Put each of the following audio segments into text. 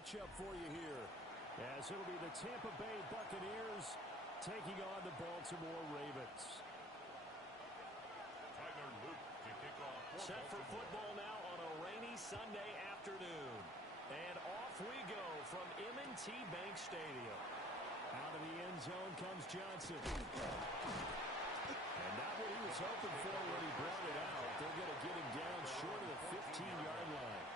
matchup for you here, as it'll be the Tampa Bay Buccaneers taking on the Baltimore Ravens. Set for football now on a rainy Sunday afternoon. And off we go from M&T Bank Stadium. Out of the end zone comes Johnson. And not what he was hoping for when he brought it out. They're going to get him down short of the 15-yard line.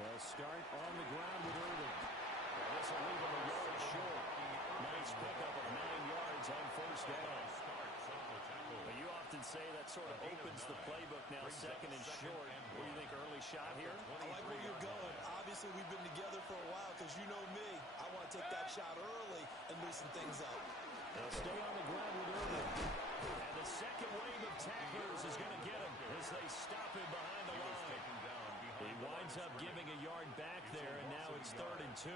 They'll start on the ground with Irving. Well, this will leave him a yard short. Nice pickup of 9 yards on first down. But you often say that sort of opens the playbook now, second and short. What do you think, early shot here? I like where you're going. Obviously, we've been together for a while because you know me. I want to take that shot early and loosen things up. They'll stay on the ground with Irving. And the second wave of tacklers is going to get him as they stop him behind the line. He winds up giving a yard back there, and now it's 3rd and 2.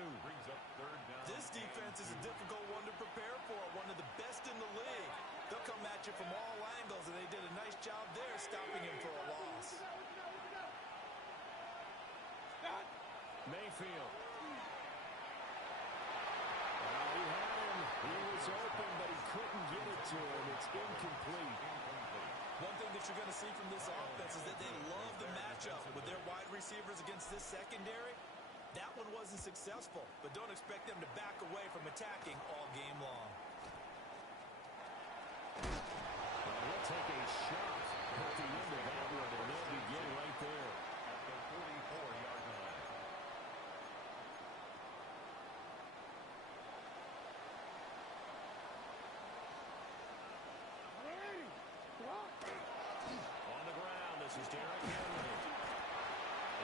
This defense is a difficult one to prepare for, one of the best in the league. They'll come at you from all angles, and they did a nice job there stopping him for a loss. Mayfield. He had him. He was open, but he couldn't get it to him. It's incomplete. One thing that you're going to see from this offense is that they love the matchup with their wide receivers against this secondary. That one wasn't successful, but don't expect them to back away from attacking all game long. We'll take a shot at the end of that one, and they'll begin right there. At the 44-yard line. On the ground, this is Derrick Henry.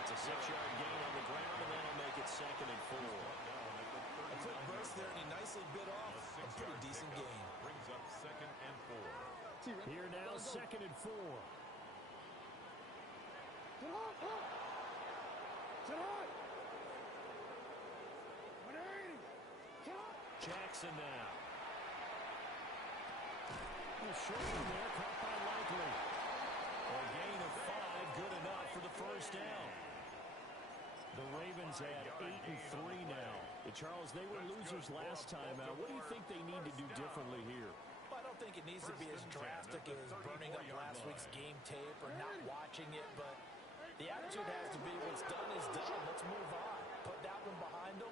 It's a 6-yard gain on the ground, and that'll make it 2nd and 4. A quick burst there, and he nicely bit off a pretty decent gain. Brings up 2nd and 4. Here now, 2nd and 4. Jackson now. Short one there, caught by Likely. A gain of 5, good enough for the first down. The Ravens at 8-3 now. Charles, they were losers last time out. What do you think they need to do differently here? Well, I don't think it needs to be as drastic as burning up last week's game tape or not watching it, but the attitude has to be what's done is done. Let's move on. Put that one behind them,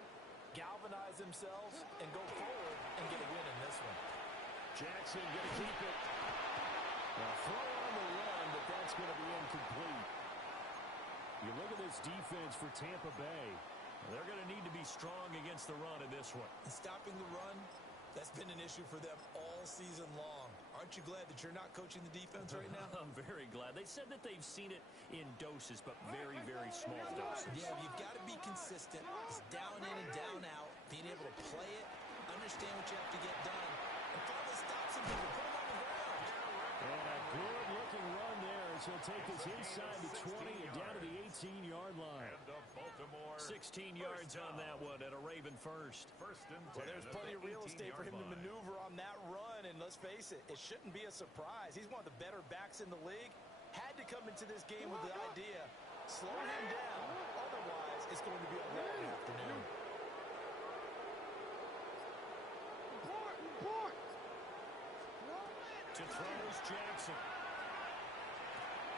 galvanize themselves, and go forward and get a win in this one. Jackson going to keep it. Now throw on the run, but that's going to be incomplete. You look at this defense for Tampa Bay. They're going to need to be strong against the run in this one. And stopping the run, that's been an issue for them all season long. Aren't you glad that you're not coaching the defense right now? I'm very glad. They said that they've seen it in doses, but very, very small doses. Yeah, you've got to be consistent. It's down in and down out. Being able to play it, understand what you have to get done, and finally stop some people, put them on the ground. And a good-looking run there as he'll take us inside the 20 and down to the 18-yard line. 16 yards on that one at a Raven first. Well, there's plenty of real estate for him to maneuver on that run, and let's face it, it shouldn't be a surprise. He's one of the better backs in the league. Had to come into this game with the idea, slow him down, otherwise it's going to be a long afternoon. To throws Jackson.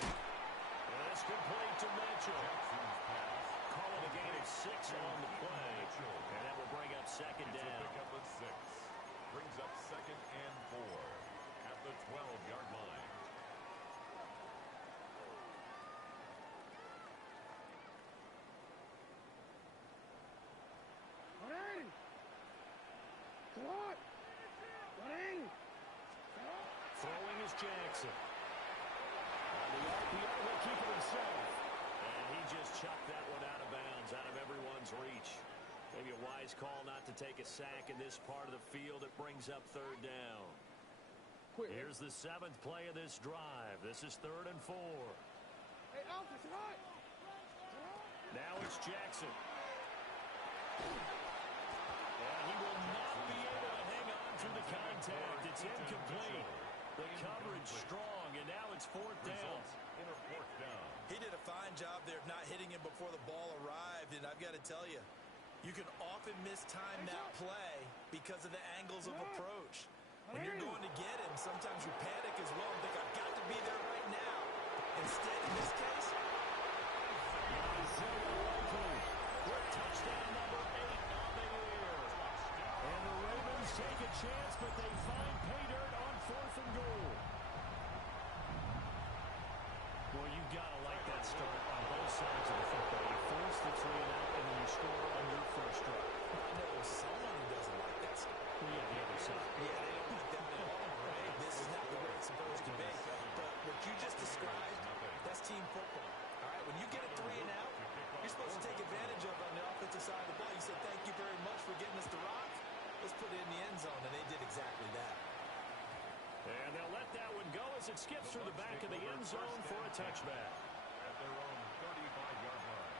That's complete to Mitchell. Call it a gain of 6 on the play. And that will bring up 2nd down. Pick up a 6. Brings up 2nd and 4 at the 12-yard line. Throwing is Jackson. On the RPO, he'll keep it himself. And he just chucked that one out of bounds, out of everyone's reach. Maybe a wise call not to take a sack in this part of the field. It brings up 3rd down. Here's the 7th play of this drive. This is 3rd and 4. Hey, Alfred, tonight. It's Jackson. And he will not be able to hang on through the contact. It's incomplete. The coverage strong, and now it's fourth down. He did a fine job there of not hitting him before the ball arrived, and I've got to tell you, you can often mistime that play because of the angles of approach. When you're going to get him, sometimes you panic as well and think, I've got to be there right now. Instead, in this case, touchdown number 8 on the year. And the Ravens take a chance, but they find pay dirt on 4th and goal. Well, you've got to like that start on both sides of the football. You force the 3 and out, and then you score on your first drive. I know someone who doesn't like that start. Well, yeah, the other side. Yeah, they don't like that at all, right? This is not the way it's supposed to be. But what you just described, that's team football. All right, when you get a 3 and out, you're supposed to take advantage of on the offensive side of the ball. You said, thank you very much for getting us the rock. Let's put it in the end zone, and they did exactly that. And they'll let that one go as it skips through the back of the end zone for a touchback. At their own 35-yard line.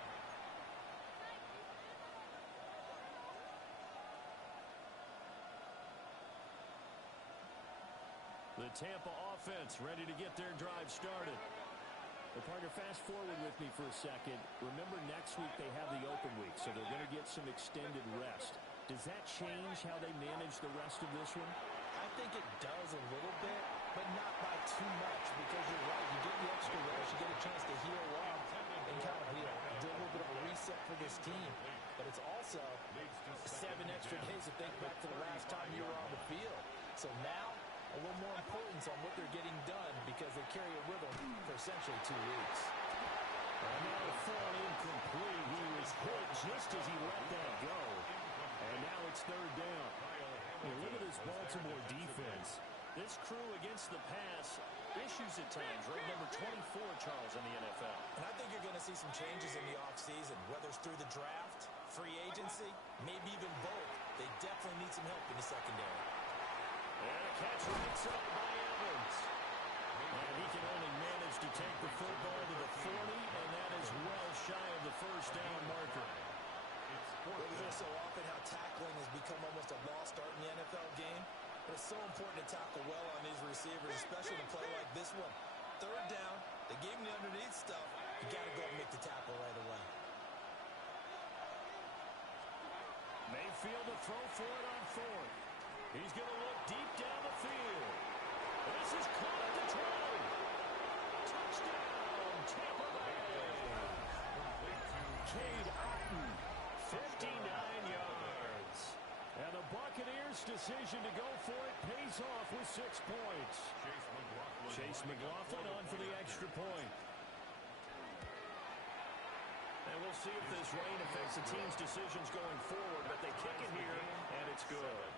The Tampa offense ready to get their drive started. Well, partner, fast forward with me for a second. Remember, next week they have the open week, so they're going to get some extended rest. Does that change how they manage the rest of this one? I think it does a little bit, but not by too much, because you're right. You get the extra rest, you get a chance to heal up and kind of do a little bit of a reset for this team. But it's also 7 extra days to think back to the last time you were on the field. So now, a little more importance on what they're getting done because they carry it with them for essentially 2 weeks. And now the throw incomplete. He was hit just as he let that go. And now it's 3rd down. Look at this Baltimore defense. This crew against the pass, issues at times. Right, number 24, Charles, in the NFL. And I think you're going to see some changes in the offseason, whether it's through the draft, free agency, maybe even both. They definitely need some help in the secondary. And a catch right side by Evans. And he can only manage to take the football to the 40, and that is well shy of the first down marker. We hear so often how tackling has become almost a lost art in the NFL game. But it's so important to tackle well on these receivers, especially in a play like this one. 3rd down, they gave him the underneath stuff. You got to go and make the tackle right away. Mayfield to throw for it on 4th. He's going to look deep down the field. This is caught at the 20. Touchdown, Tampa Bay. Cade Otton, 59 yards. And the Buccaneers' decision to go for it pays off with 6 points. Chase McLaughlin on for the extra point. And we'll see if this rain affects the team's decisions going forward, but they kick it here, and it's good.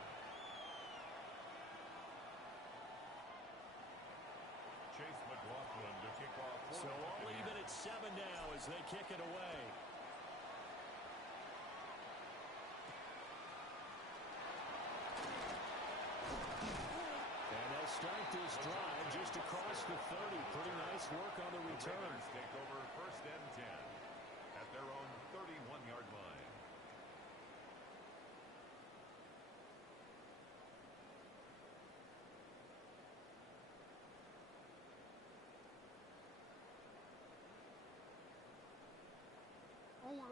Chase McLaughlin to kick off. So all even at 7 now as they kick it away. And they'll start this drive just across the 30. Pretty nice work on the return. Take over 1st and 10 at their own 31-yard line.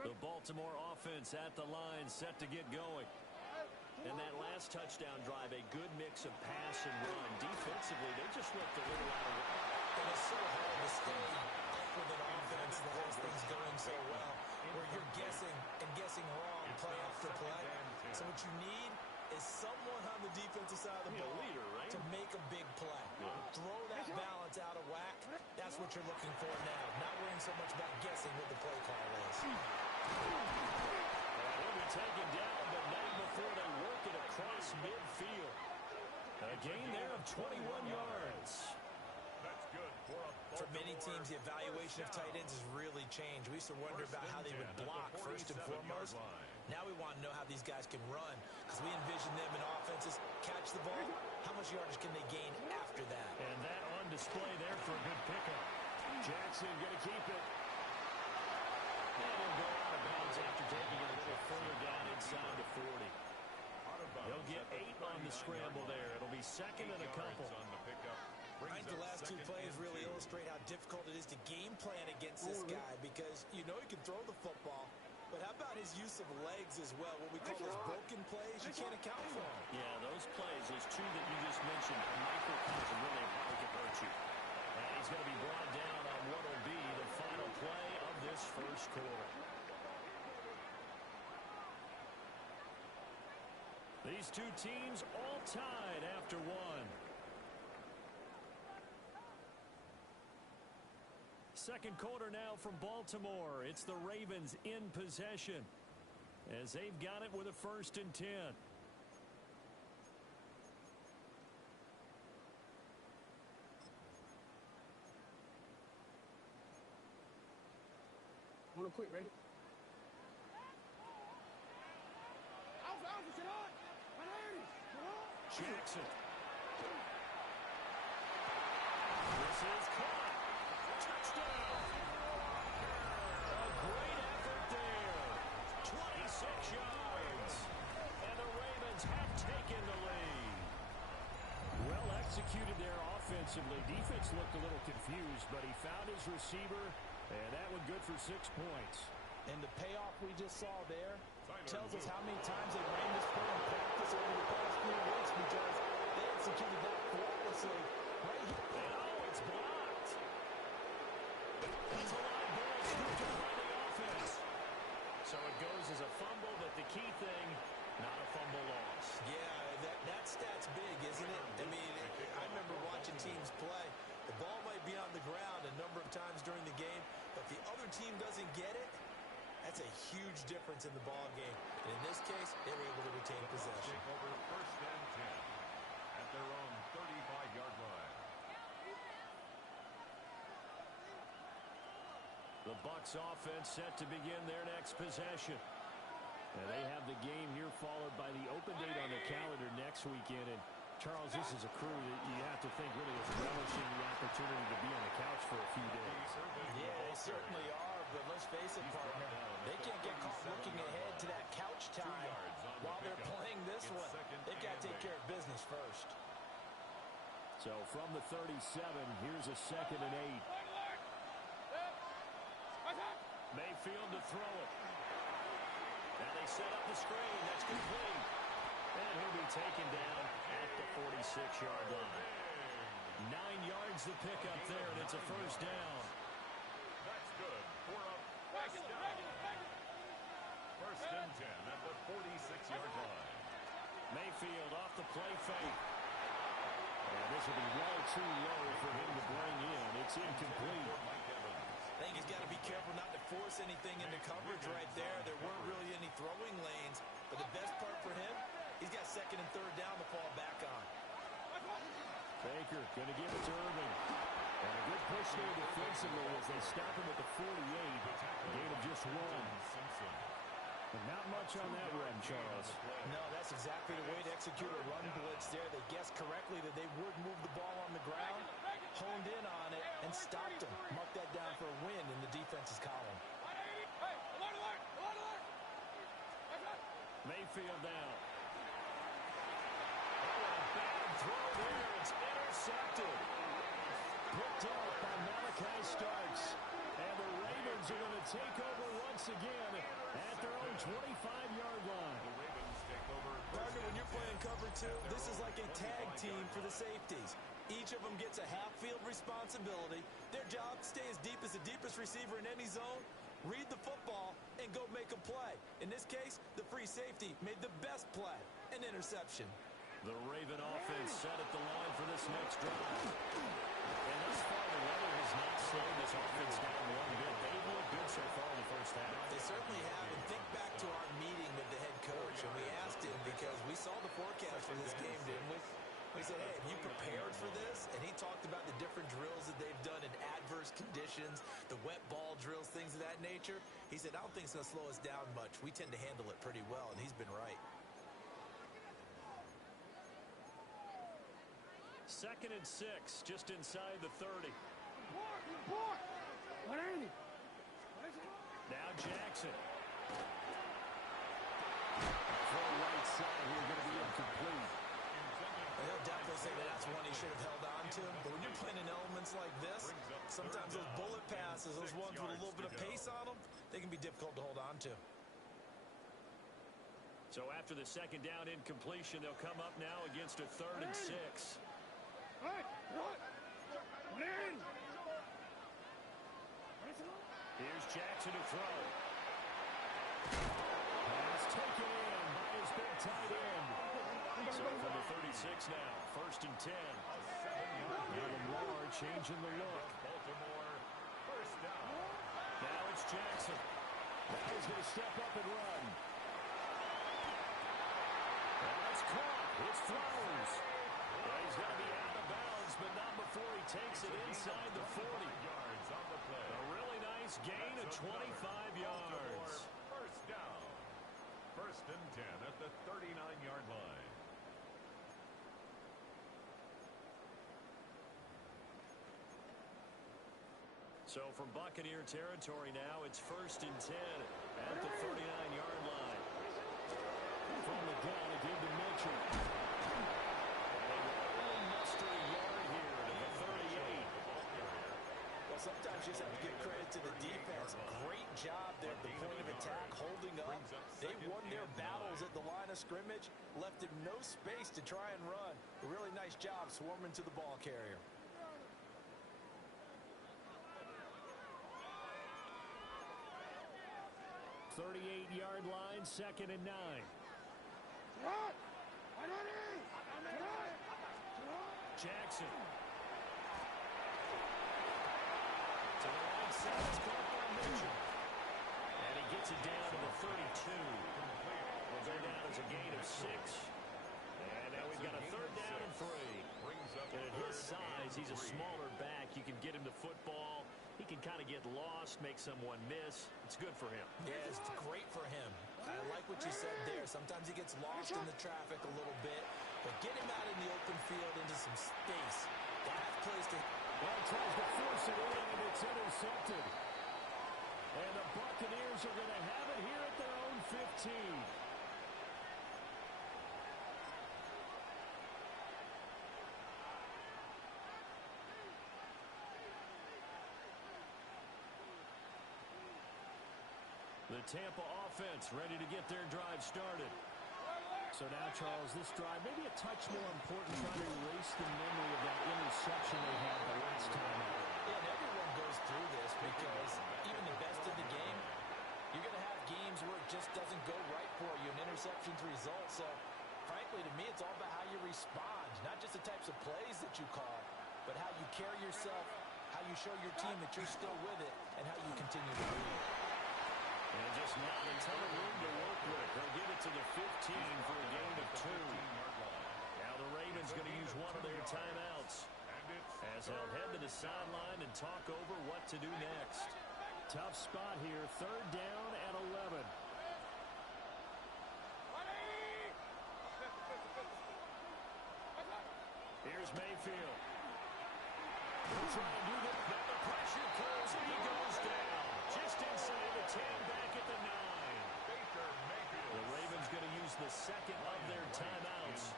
The Baltimore offense at the line, set to get going. And that last touchdown drive, a good mix of pass and run. Defensively, they just looked a little out of whack. And it's so hard to stay up with an offense that has things going so well, where you're guessing and guessing wrong play after play. So what you need is someone on the defensive side of the ball leader, right? to make a big play. Throw that balance out of whack. That's what you're looking for now. Not worrying so much about guessing what the play call is. He'll be taken down, but not before they work it across midfield. A gain there of 21 yards. That's good For many teams, the evaluation of tight ends has really changed. We used to wonder about how they would block first and foremost. Now we want to know how these guys can run, because we envision them in offenses catch the ball. How much yardage can they gain after that? And that on display there for a good pickup. Jackson going to keep it. And he'll go out of bounds. scramble there. It'll be second and a couple. On the pickup. I think the last two plays really illustrate how difficult it is to game plan against this guy because you know he can throw the football, but how about his use of legs as well? What we call those broken plays, you can't account for them. Yeah, those plays, those two that you just mentioned, are microcosm really of how he can hurt you. And he's going to be brought down on what will be the final play of this first quarter. These two teams all tied after one. Second quarter now from Baltimore. It's the Ravens in possession as they've got it with a 1st and 10. Want to quit, ready? Jackson. This is caught. Touchdown. A great effort there. 26 yards. And the Ravens have taken the lead. Well executed there offensively. Defense looked a little confused, but he found his receiver, and that one good for 6 points. And the payoff we just saw there tells us how many times they ran this play in practice over the past few weeks because they executed that flawlessly right here. And it's blocked. It's a live ball scooped up by the offense. So it goes as a fumble, but the key thing, not a fumble loss. Yeah, that stat's big, isn't it? I mean, I remember watching teams play. The ball might be on the ground a number of times during the game, but if the other team doesn't get it, that's a huge difference in the ball game. And in this case, they were able to retain possession. Take over 1st and 10 at their own 35-yard line. The Bucs offense set to begin their next possession. And they have the game here followed by the open date on the calendar next weekend. And Charles, this is a crew that you have to think really is relishing the opportunity to be on the couch for a few days. Yeah, they certainly are. But let's face it, partner, they can't get caught looking ahead to that couch time while they're playing this one. They've got to take care of business first. So from the 37, here's a 2nd and 8. Mayfield to throw it. And they set up the screen. That's complete. And he'll be taken down at the 46-yard line. 9 yards to pick up there, and it's a 1st down. That's good for a first down. 1st and 10 at the 46-yard line. Mayfield off the play fake. And this will be well too low for him to bring in. It's incomplete. I think he's got to be careful not to force anything into coverage right there. There weren't really any throwing lanes. But the best part for him, he's got 2nd and 3rd down to fall back on. Baker going to give it to Irving. And a good push there defensively as they stop him at the 48. Gain of just 1. And not much on that run, Charles. No, that's exactly the way to execute a run blitz there. They guessed correctly that they would move the ball on the ground, honed in on it, and stopped them. Mark that down for a win in the defense's column. Mayfield down. Oh, a bad throw there. It's intercepted. Picked off by Malachi Starks. And the Ravens are going to take over once again at their own 25-yard line. The Ravens take over. Partner, when you're playing cover 2, this is like a tag team for the safeties. Each of them gets a half-field responsibility. Their job, stay as deep as the deepest receiver in any zone, read the football, and go make a play. In this case, the free safety made the best play, an interception. The Raven offense set at the line for this next drive. And thus far, the weather has not slowed this offense down one bit. They've looked good so far in the first half. They certainly have. And think back to our meeting with the head coach, and we asked him because we saw the forecast for this game, didn't we? We said, hey, have you prepared for this? And he talked about the different drills that they've done in adverse conditions, the wet ball drills, things of that nature. He said, I don't think it's going to slow us down much. We tend to handle it pretty well, and he's been right. 2nd and 6, just inside the 30. Now Jackson. For right side, we're going to be incomplete. would definitely say that that's one he should have held on to. But when you're playing in elements like this, sometimes those bullet passes, those ones with a little bit of pace on them, they can be difficult to hold on to. So after the second down incompletion, they'll come up now against a 3rd and 6. Here's Jackson to throw. Pass taken in by his big tight end. So from the 36 now, 1st and 10. Now Lamar changing the look. Baltimore, first down. Now it's Jackson. Now he's going to step up and run. That's caught. It's Flowers. He's going to be out of bounds, but not before he takes it inside the 40. Yards on the play. A really nice gain of 25 yards. First down. 1st and 10 at the 39-yard line. So from Buccaneer territory now, it's 1st and 10 at the 39-yard line. From the gun, to give to Mitchell. And only muster a yard here to the 38. Well, sometimes you just have to give credit to the defense. Great job there at the point of attack, holding up. They won their battles at the line of scrimmage, left him no space to try and run. A really nice job swarming to the ball carrier. 38-yard line, 2nd and 9. Jackson. To the right side, it's caught by Mitchell. And he gets it down to the 32. Will go down as a gain of 6. And now we've got a 3rd down and 3. And at his size, he's a smaller back. You can get him the football. He can kind of get lost, make someone miss. It's good for him. Yeah, it's great for him. I like what you said there. Sometimes he gets lost in the traffic a little bit, but get him out in the open field into some space. The half plays to... Well, tries to force it in, and it's intercepted. And the Buccaneers are going to have it here at their own 15. The Tampa offense ready to get their drive started. So now, Charles, this drive maybe a touch more important, trying to erase the memory of that interception they had the last time out. Yeah, and everyone goes through this because even the best in the game, you're going to have games where it just doesn't go right for you, and interceptions result. So, frankly, to me, it's all about how you respond, not just the types of plays that you call, but how you carry yourself, how you show your team that you're still with it, and how you continue to lead. And just not a ton of room to work with. They'll give it to the 15 for a gain of 2. Now the Ravens going to use one of their timeouts, as they'll head to the sideline and talk over what to do next. Tough spot here, 3rd down and 11. Here's Mayfield. He'll try and do that, but the pressure comes and he goes down. Just inside the 10, back at the 9. The Ravens going to use the 2nd of their timeouts,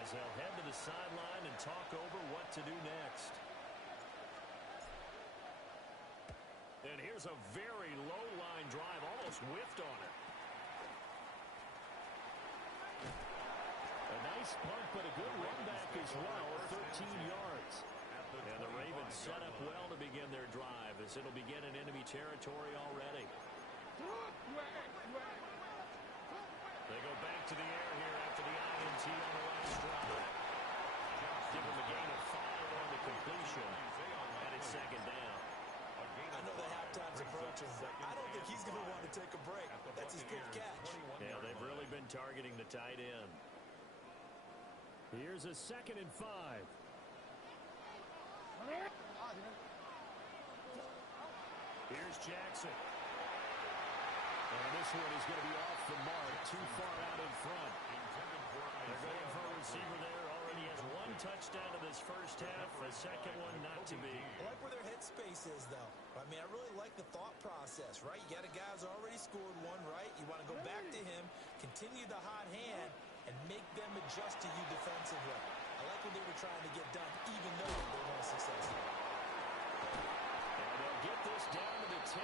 as they'll head to the sideline and talk over what to do next. And here's a very low line drive, almost whiffed on it. A nice punt, but a good run back as well, 13 yards. And the Ravens set up well to begin their drive, as it'll begin in enemy territory already. They go back to the air here after the INT on the last drive. Give them a gain of 5 on the completion, and it's 2nd down. I know the halftime's approaching, but I don't think he's going to want to take a break. That's his 5th catch. Yeah, they've really been targeting the tight end. Here's a 2nd and 5. Here's Jackson. And this one is going to be off the mark, too far out in front. They're going for a receiver there. Already has 1 touchdown in this first half. The second one not to be. I like where their headspace is, though. I mean, I really like the thought process, right? You got a guy who's already scored 1, right? You want to go back to him, continue the hot hand, and make them adjust to you defensively. I like what they were trying to get done, even though they weren't successful. And they'll get this down to the 10.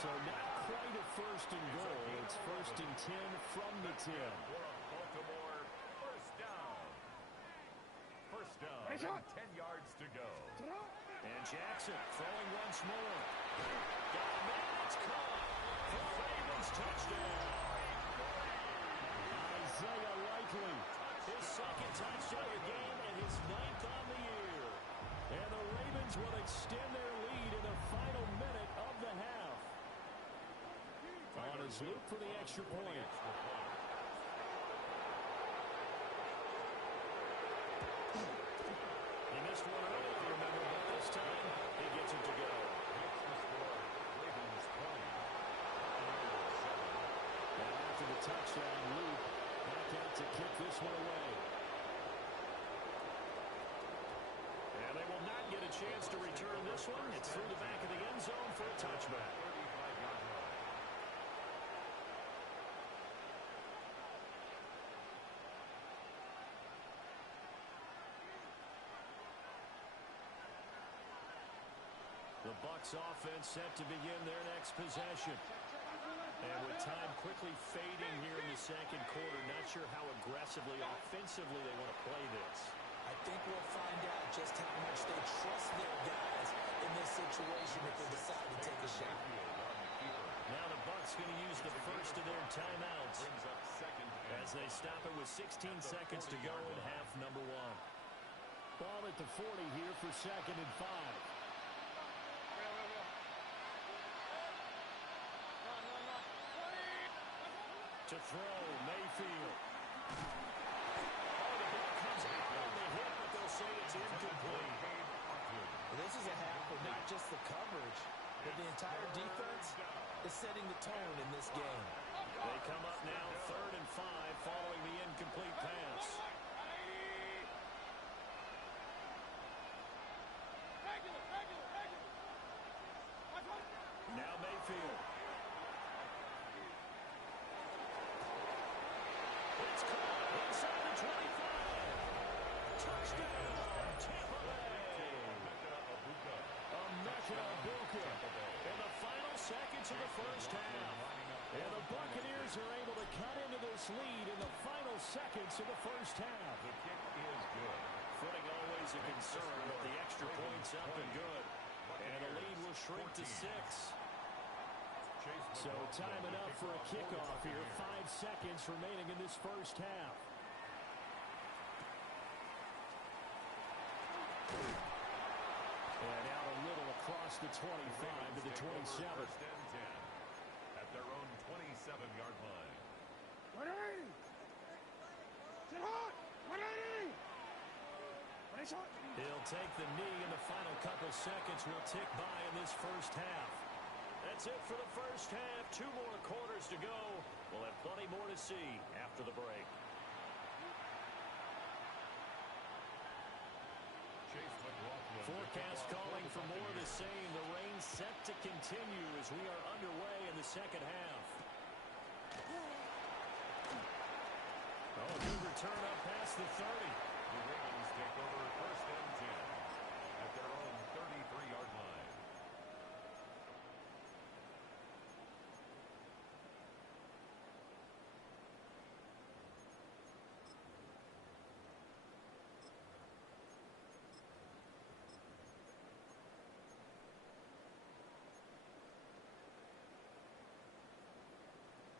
So not quite a first and goal. It's first and 10 from the 10. Baltimore, first down. First down, and 10 yards to go. And Jackson throwing once more. Got a man, it's caught. For Ravens touchdown. Isaiah Likely, his second touchdown of the game and his 9th on the year. And the Ravens will extend their lead in the final minute of the half. On his loop for the extra point. He missed one earlier, remember, but this time he gets it to go. And after the touchdown, Luke back out to kick this one away. And they will not get a chance to return this one. It's through the back of the end zone for a touchback. The Bucs offense set to begin their next possession. And with time quickly fading here in the second quarter, not sure how aggressively, offensively they want to play this. I think we'll find out just how much they trust their guys in this situation if they decide to take a shot. Now the Bucs going to use the first of their timeouts as they stop it with 16 seconds to go in half number 1. Ball at the 40 here for 2nd and 5. To throw, Mayfield. Oh, the ball comes out on the hit, but they'll say it's incomplete. This is a half of not just the coverage, but the entire defense is setting the tone in this game. They come up now 3rd and 5 following the incomplete pass. Now Mayfield. It's caught inside the 25. Touchdown, Tampa Bay. Emeka Egbuka in the final seconds of the first half. And the Buccaneers are able to cut into this lead in the final seconds of the first half. The kick is good. Footing always a concern, but the extra point's up and good. And the lead will shrink to 6. So time it up for a kickoff here. 5 seconds remaining in this first half. And out a little across the 25 to the 27. First and 10 at their own 27-yard line. 180! Get hot! 180! He'll take the knee, and the final couple seconds will tick by in this first half. That's it for the first half. 2 more quarters to go. We'll have plenty more to see after the break. Forecast calling for more of the same. The rain set to continue as we are underway in the second half. Oh, a good return up past the 30. The Ravens take over first and 10 at their own 33-yard line.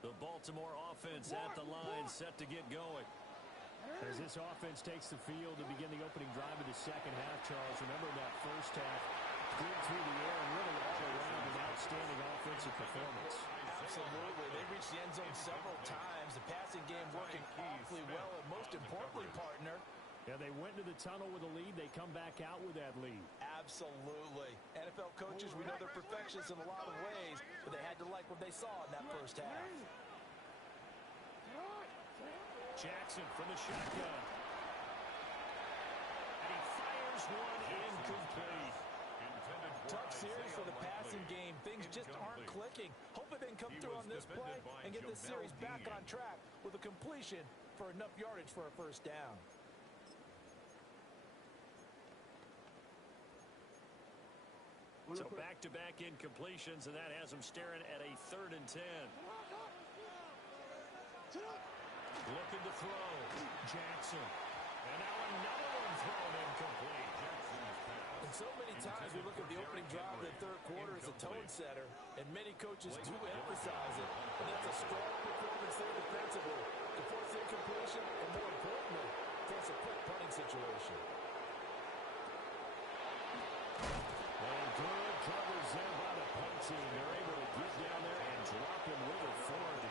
The Baltimore offense at the line, set to get going. As this offense takes the field to begin the opening drive of the second half, Charles, remember that first half, good through the air and really all around an outstanding offensive performance. Absolutely. They reached the end zone several times. The passing game working awfully well, and most importantly, partner, Yeah, they went to the tunnel with a lead. They come back out with that lead. absolutely. NFL coaches, we know they're perfectionists in a lot of ways, but they had to like what they saw in that first half. Jackson from the shotgun. And he fires one incomplete. Tough series for the passing game. Things just aren't clicking. Hope it didn't come through on this play and get this series back on track with a completion for enough yardage for a first down. So back-to-back incompletions, and that has them staring at a 3rd and 10. Looking to throw. Jackson. And now another one thrown incomplete. And so many times we look at the opening drive of the third quarter as a tone setter, and many coaches do emphasize it. And that's a strong performance there defensively to force incompletion, and more importantly, force a quick punting situation. And good covers there by the punt team. They're able to get down there and drop him with authority.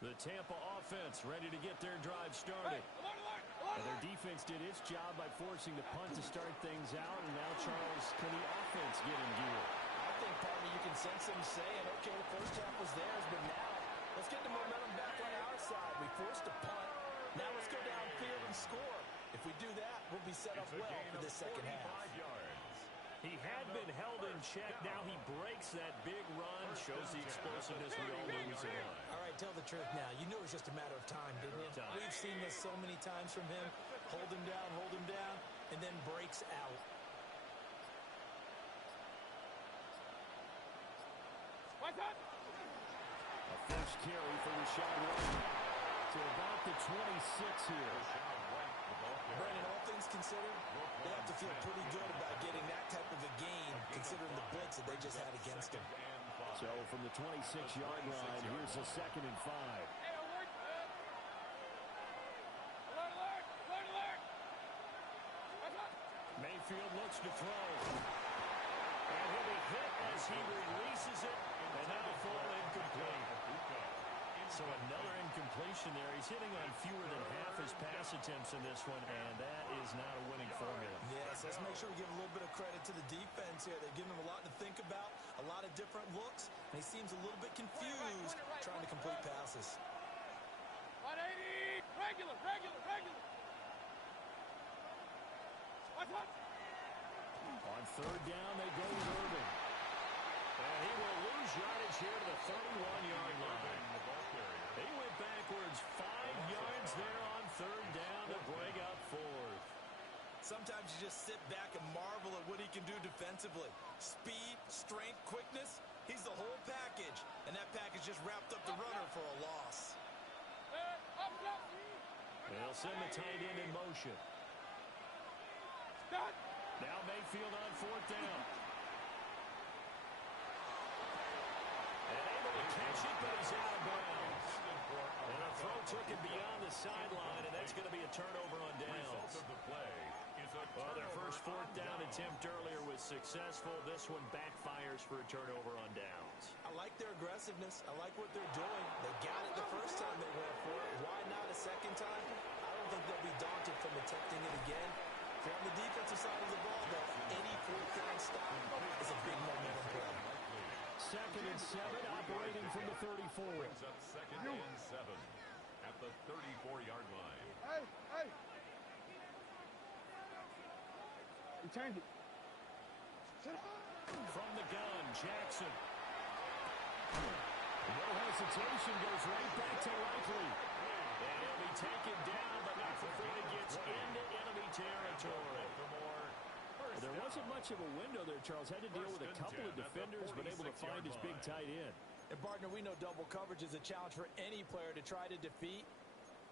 The Tampa offense ready to get their drive started. And their defense did its job by forcing the punt to start things out. And now, Charles, can the offense get in gear? I think, partner, you can sense them saying, okay, the first half was theirs, but now let's get the momentum back on our side. We forced a punt. Now let's go downfield and score. If we do that, we'll be set up well for this second half. He had been held in check. Now he breaks that big run. Shows the explosiveness we all knew was in. All right, tell the truth now. You knew it was just a matter of time, didn't you? We've seen this so many times from him. Hold him down, and then breaks out. A first carry for Rashad White to about the 26 here. Brandon, all things considered, they have to feel pretty good about getting that type of a gain, considering the blitz that they just had against him. So from the 26-yard line, here's a 2nd and 5. Mayfield looks to throw. And he'll be hit as he releases it, and that'll fall incomplete. So another incompletion there. He's hitting on fewer than half his pass attempts in this one, and that is not a winning formula. Yes, let's make sure we give a little bit of credit to the defense here. They're giving him a lot to think about, a lot of different looks, and he seems a little bit confused trying to complete passes. 180! Regular! On 3rd down, they go with Irving. And he will lose yardage here to the 31-yard line. He went backwards 5 yards there on 3rd down to bring up 4th. Sometimes you just sit back and marvel at what he can do defensively. Speed, strength, quickness, he's the whole package. And that package just wrapped up the runner for a loss. They'll send the tight end in motion. Now Mayfield on 4th down. And able to catch it, but he's out of bounds. And a throw took it beyond the sideline, and that's going to be a turnover on downs. Well, their first 4th down attempt earlier was successful. This one backfires for a turnover on downs. I like their aggressiveness. I like what they're doing. They got it the first time they went for it. Why not a second time? I don't think they'll be daunted from attempting it again. If you're on the defensive side of the ball, though, any 4th down stop is a big momentum play. 2nd and 7, operating from the 34. Brings up 2nd and 7 at the 34-yard line. Hey! You change it. From the gun, Jackson. No hesitation, goes right back to Likely. And he'll be taken down, but not before he gets into enemy territory. There wasn't much of a window there, Charles. Had to deal with a couple of defenders, but able to find his big tight end. And, partner, we know double coverage is a challenge for any player to try to defeat.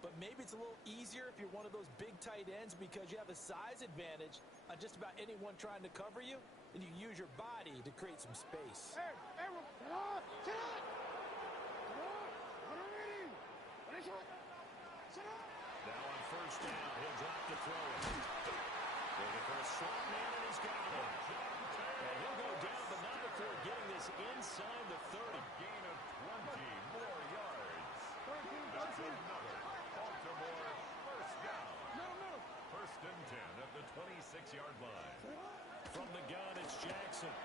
But maybe it's a little easier if you're one of those big tight ends because you have a size advantage on just about anyone trying to cover you, and you use your body to create some space. Hey, sit on! Now on 1st down, he'll drop the throw. Looking for a slot man, and he's got one. And he'll go down, but not before getting this inside the 30. Gain of 20 more yards. That's another Baltimore first down. No. 1st and 10 at the 26-yard line. From the gun, it's Jackson.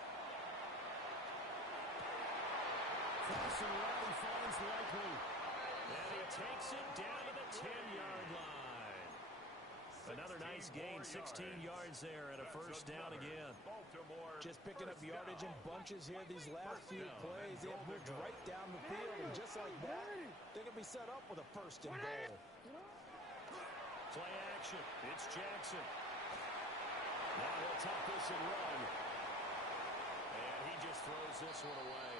Crossing right, he finds Likely. And he takes it down to the 10-yard line. Another nice Bucs gain 16 yards there and a first down again. Just picking up yardage in bunches here these last few plays. They have moved right down the field, and just like that, they're going to be set up with a first and goal. Play action. It's Jackson. Now he'll top this and run. And he just throws this one away.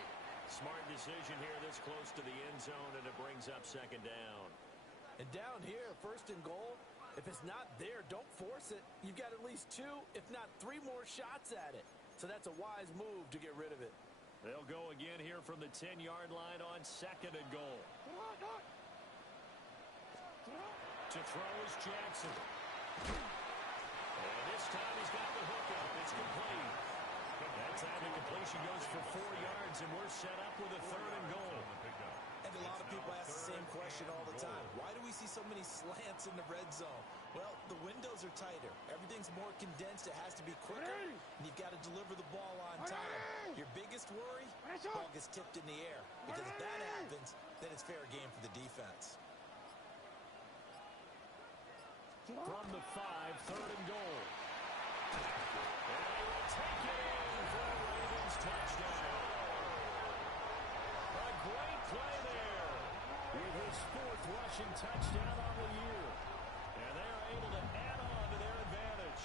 Smart decision here this close to the end zone, and it brings up second down. And down here, first and goal, if it's not there, don't force it. You've got at least 2, if not 3 more shots at it. So that's a wise move to get rid of it. They'll go again here from the 10-yard line on second and goal. To throw is Jackson. And this time he's got the hook up. It's complete. That time the completion goes for 4 yards, and we're set up with a third and goal. And a lot of people ask the same question all the time. Why do we see so many slants in the red zone? Well, the windows are tighter. Everything's more condensed. It has to be quicker, and you've got to deliver the ball on time. Your biggest worry? Ball gets tipped in the air. Because if that happens, then it's fair game for the defense. From the 5, third and goal. And he will take it in for a Ravens touchdown. A great play there with his 4th rushing touchdown on the year. And they're able to add on to their advantage.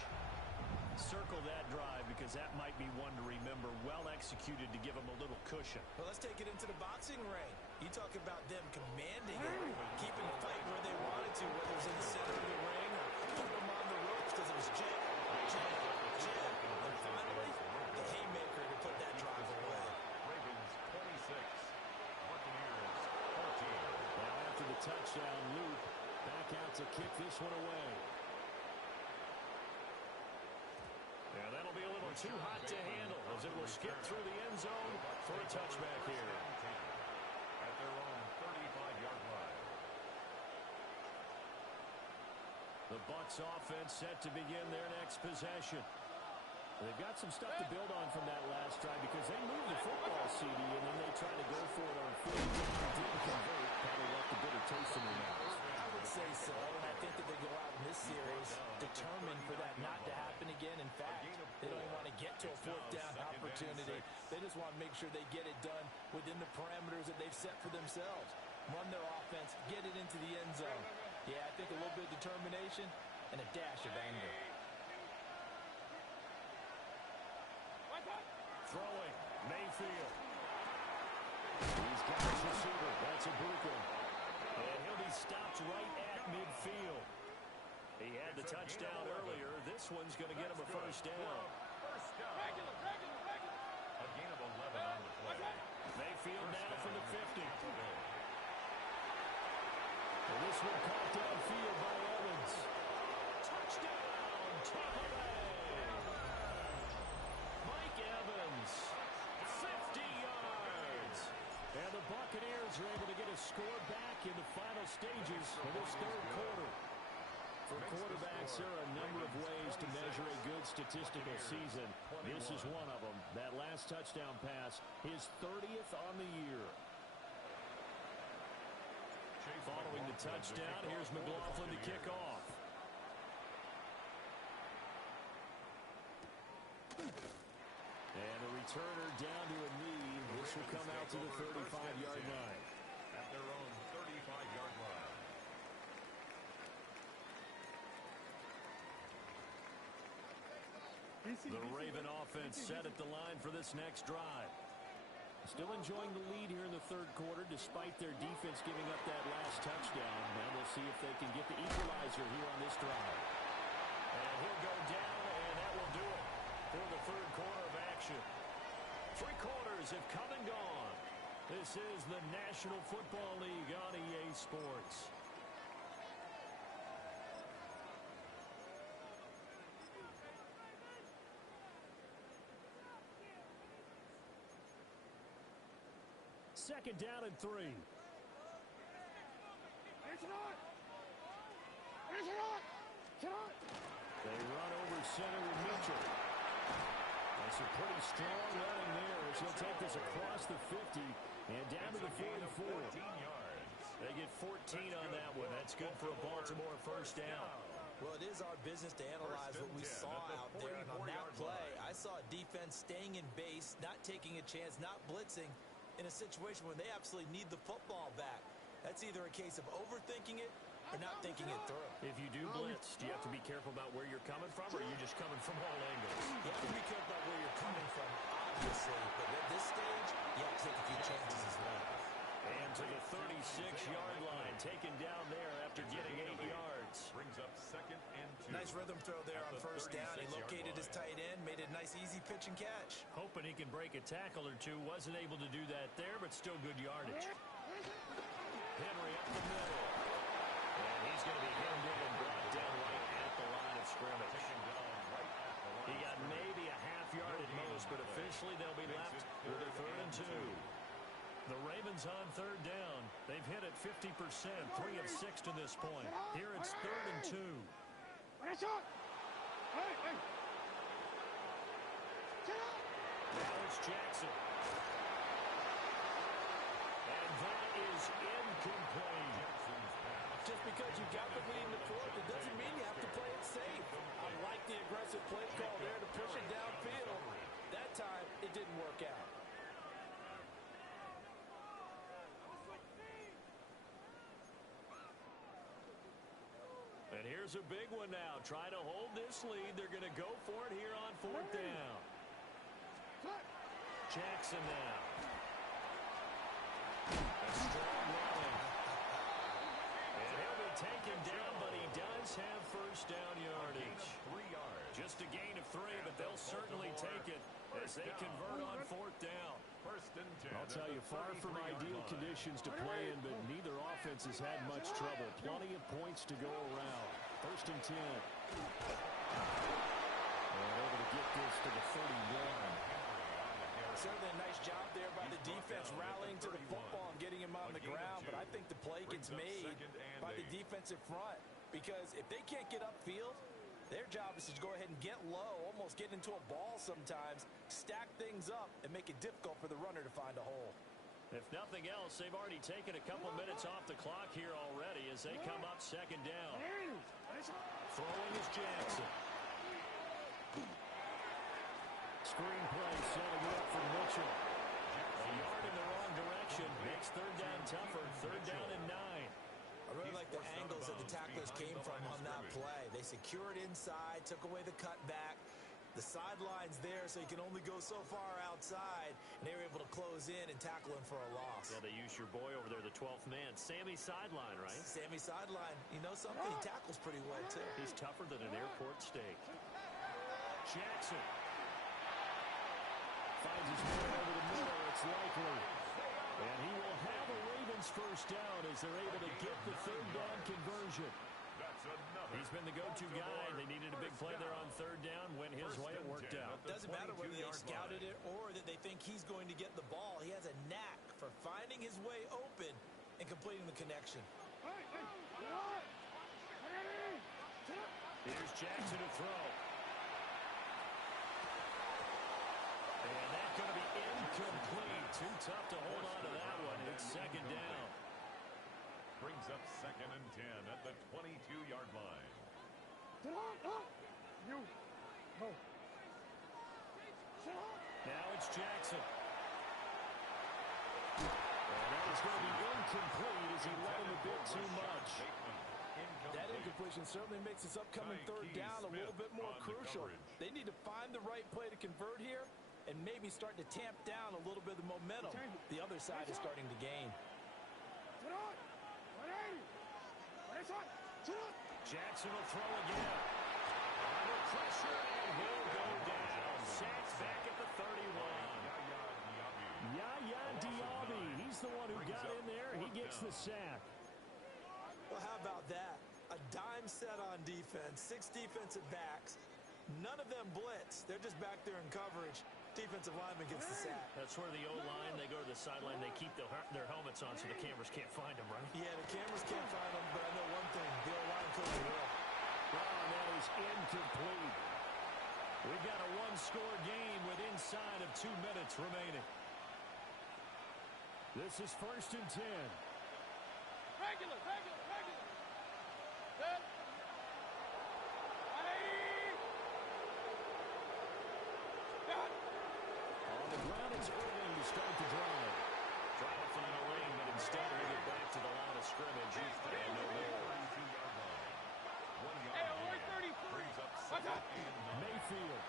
Circle that drive because that might be one to remember. Well executed to give them a little cushion. Well, let's take it into the boxing ring. You talk about them commanding it, keeping the fight where they wanted to, whether it's in the center of the ring or putting them on the ropes because it was jab, jab, jab. And finally, the haymaker to put that drive away. Ravens 26, Buccaneers 14. Now after the touchdown loop, back out to kick this one away. Yeah, that'll be a little too hot to handle as it will skip through the end zone for a touchback here. At their own 35-yard line. The Bucs offense set to begin their next possession. They've got some stuff to build on from that last drive because they moved the football, CD, and then they tried to go for it on 4th. Didn't convert. Probably left a bitter taste in their mouth. I would say so, and I think that they go out in this series determined for that not to happen again. In fact, they don't even want to get to a 4th down opportunity. They just want to make sure they get it done within the parameters that they've set for themselves. Run their offense, get it into the end zone. Yeah, I think a little bit of determination and a dash of anger. Throwing, Mayfield. He's got his receiver. That's a Bucs. And he'll be stopped right at midfield. He had the touchdown earlier. This one's going to get him a first down. First down. A gain of 11 on the play. Mayfield now from the 50. And this one caught downfield by Evans. Touchdown, Tampa Bay. Mike Evans, 50 yards. And the Buccaneers are able to get a score back in the final stages of this third quarter. For quarterbacks, there are a number of ways to measure a good statistical season. This is one of them. That last touchdown pass, his 30th on the year. Following the touchdown, here's McLaughlin to kick off. And a returner down to a knee. This will come out to the 35-yard line. At their own 35-yard line. The Raven offense set at the line for this next drive. Still enjoying the lead here in the third quarter despite their defense giving up that last touchdown. Now we'll see if they can get the equalizer here on this drive. And he'll go down, and that will do it for the third quarter of action. 3 quarters have come and gone. This is the National Football League on EA Sports. Second down and 3. Finish it on! Finish it on! Get on! They run over center with Mitchell. That's a pretty strong running there as he'll take this across the 50 and down to the 44. 14 yards. They get 14 on that one. That's good for a Baltimore first down. Well, it is our business to analyze what we saw out there. And on that play, I saw a defense staying in base, not taking a chance, not blitzing in a situation where they absolutely need the football back. That's either a case of overthinking it or not thinking it through. If you do blitz, do you have to be careful about where you're coming from, or are you just coming from all angles? You have to be careful about where you're coming from, obviously. But at this stage, you have to take a few chances as well. And to the 36-yard line, taken down there after getting 8 yards. Brings up 2nd and 2. Nice rhythm throw there on first down. He located his tight end, made a nice easy pitch and catch. Hoping he can break a tackle or two. Wasn't able to do that there, but still good yardage. Henry up the middle. And he's going to be hemmed in and brought down right at the line of scrimmage. He got maybe a half yard at most, but officially they'll be left with a 3rd and 2. The Ravens on 3rd down. They've hit it 50%, 3 of 6 to this point. Here it's 3rd and 2. Now it's Jackson. And that is incomplete. Just because you got the lead in the 4th, it doesn't mean you have to play it safe. I like the aggressive play call there to push it downfield. That time, it didn't work out. And here's a big one now. Trying to hold this lead. They're going to go for it here on 4th down. Jackson now. A strong running. And he'll be taken down, but he does have first down yardage. 3 yards. Just a gain of 3, but they'll certainly take it as they convert on 4th down. 1st and 10. I'll tell you, far from ideal conditions to play in, but neither offense has had much trouble. Plenty of points to go around. 1st and 10. And able to get this to the 31. Certainly a nice job there by the defense rallying to the football and getting him on the ground, but I think the play gets made by the defensive front because if they can't get upfield, their job is to go ahead and get low, almost get into a ball sometimes, stack things up, and make it difficult for the runner to find a hole. If nothing else, they've already taken a couple minutes off the clock here already as they come up 2nd down. Throwing is Jackson. Screen play setting it up for Mitchell. A yard in the wrong direction makes 3rd down tougher. 3rd down and 9. I really like the angles that the tacklers came from on that play. They secured inside, took away the cutback. The sideline's there, so you can only go so far outside, and they were able to close in and tackle him for a loss. Yeah, they used your boy over there, the 12th man. Sammy sideline, right? Sammy sideline. You know something? He tackles pretty well, too. He's tougher than an airport steak. Jackson. Finds his man over the middle. It's likely. And he will have a Ravens first down as they're able to get the 3rd down conversion. He's been the go-to guy. They needed a big play there on 3rd down. Went his way. It worked out. Doesn't matter whether they scouted it or that they think he's going to get the ball. He has a knack for finding his way open and completing the connection. Here's Jackson to throw. And that's going to be incomplete. Too tough to hold on to that one. It's 2nd down. Brings up 2nd and 10 at the 22-yard line. Now it's Jackson. And that is going to be incomplete as he let him a bit too much. That incompletion certainly makes this upcoming 3rd down a little bit more crucial. They need to find the right play to convert here and maybe start to tamp down a little bit of the momentum the other side is starting to gain. Jackson will throw again. Under pressure, and he'll go down. Sacked back at the 31. Yaya Diaby. He's the one who got in there. He gets the sack. Well, how about that? A dime set on defense, 6 defensive backs. None of them blitz. They're just back there in coverage. Defensive lineman gets the sack. That's where the O-line, they go to the sideline, they keep their helmets on so the cameras can't find them, right? Yeah, the cameras can't find them, but I know one thing. The O-line coach will. Well, and that is incomplete. We've got a one-score game with inside of 2 minutes remaining. This is 1st and 10. Regular. Good. Mayfield.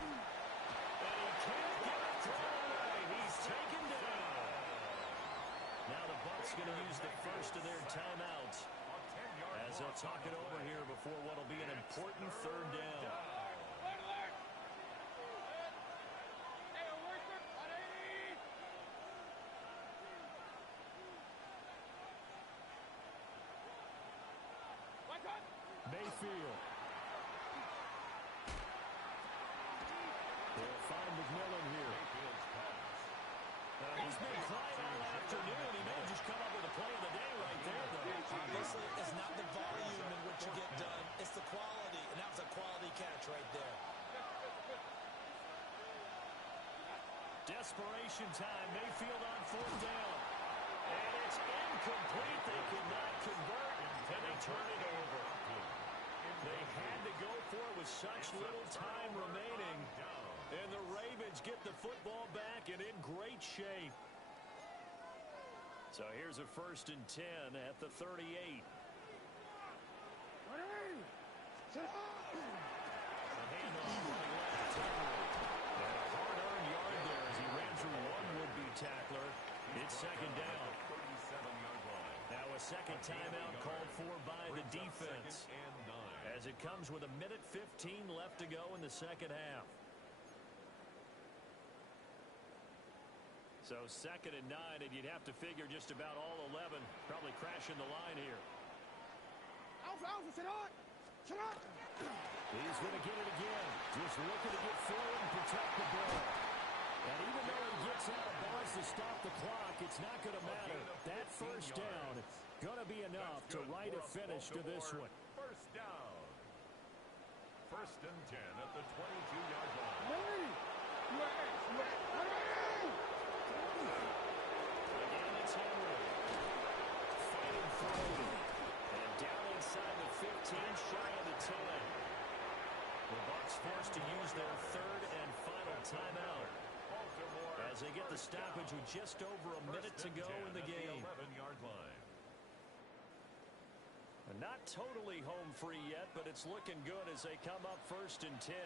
And he can't get it thrown away. He's taken down. Now the Bucs going to use the first of their timeouts as they'll talk it over here before what will be an important third down. Mayfield. They'll find McMillan here. He's been quiet all afternoon. He may have just come up with a play of the day right there, though. Obviously, it's not the volume in which you get done. It's the quality, and that was a quality catch right there. Desperation time. Mayfield on fourth down. And it's incomplete. They could not convert, and they turn it over. They had to go for it with such little time remaining. And the Ravens get the football back and in great shape. So here's a 1st and 10 at the 38. The handoff running left. And a hard-earned yard there as he ran through one would-be tackler. It's 2nd down. Now a second timeout called for by the defense as it comes with 1:15 left to go in the second half. So 2nd and 9, and you'd have to figure just about all 11 probably crashing the line here. He's going to get it again. Just looking to get forward and protect the ball. And even though he gets out of bounds to stop the clock, it's not going to matter. That first down going to be enough to write a finish to this one. First down. 1st and 10 at the 22-yard line. Again, it's Henry. Fighting through. And down inside the 15, shy of the 10. The Bucs forced to use their 3rd and final timeout as they get the stoppage with just over a minute to go in the game. 11-yard line. Not totally home free yet, but it's looking good as they come up 1st and 10.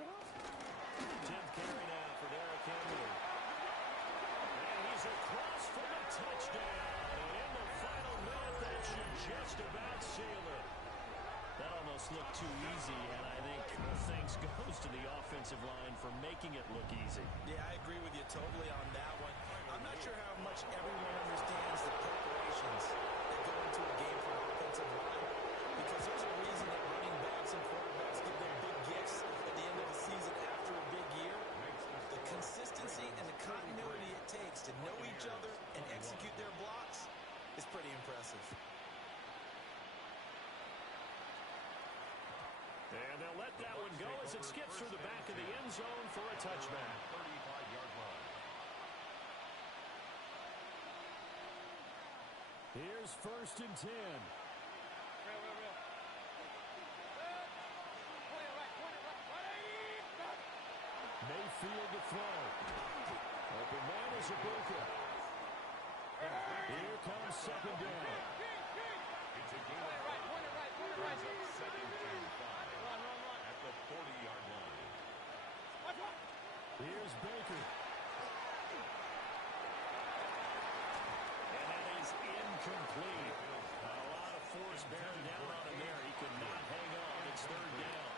10th carry now for Derrick Henry. And he's across for the touchdown. And in the final minute, that should just about seal it. That almost looked too easy, and I think thanks goes to the offensive line for making it look easy. Yeah, I agree with you totally on that one. I'm not sure how much everyone understands the preparations that go into a game for an offensive line, because there's a reason that running backs and quarterbacks give them big gifts at the end of the season after a big year. The consistency and the continuity it takes to know each other and execute their blocks is pretty impressive. And they'll let that one go as it skips through the back of the end zone for a touchback. 35-yard line. Here's 1st and 10. Mayfield to throw. Open man is Ibuka. Here comes 2nd down. It's a game brings up 2nd and 5 at the 40-yard line. Here's Baker. And that is incomplete. A lot of force bearing down on him there. He could not hang on. It's 3rd down.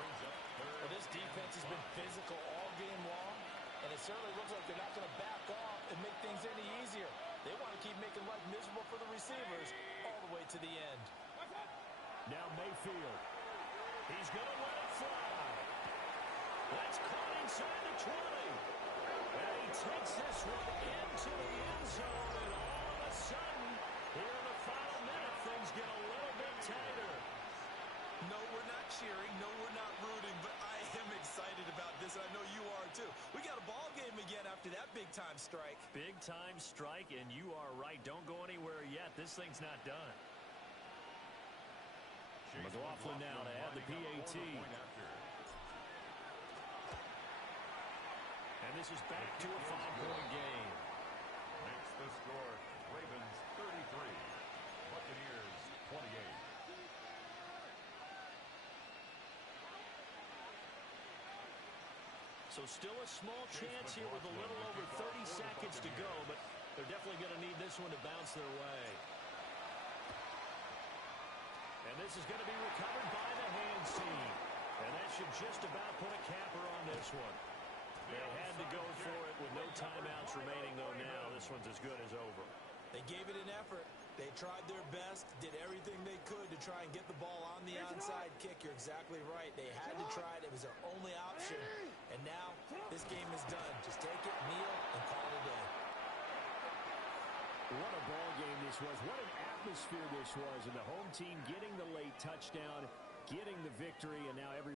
Brings up 3rd. Well, this defense has been physical all game long, and it certainly looks like they're not going to back off and make things any easier. They want to keep making life miserable for the receivers all the way to the end. Now Mayfield. He's going to let it fly. That's caught inside the 20. And he takes this one into the end zone, and all of a sudden, here in the final minute, things get a little bit tighter. No, we're not cheering. No, we're not rooting, but I am excited about this, and I know you are too. We got a ball game again after that big-time strike. Big-time strike, and you are right. Don't go anywhere yet. This thing's not done. McLaughlin now to add the PAT. And this is back to a 5-point game. Makes the score Ravens 33, Buccaneers 28. So still a small chance here with a little over 30 seconds to go, but they're definitely going to need this one to bounce their way. And this is going to be recovered by the hands team. And that should just about put a capper on this one. They had to go for it with no timeouts remaining, though now. This one's as good as over. They gave it an effort. They tried their best, did everything they could to try and get the ball on the onside kick. You're exactly right. They had to try it. It was their only option. And now this game is done. Just take it, kneel, and call it a day. What a ball game this was. What an atmosphere this was. And the home team getting the late touchdown, getting the victory, and now every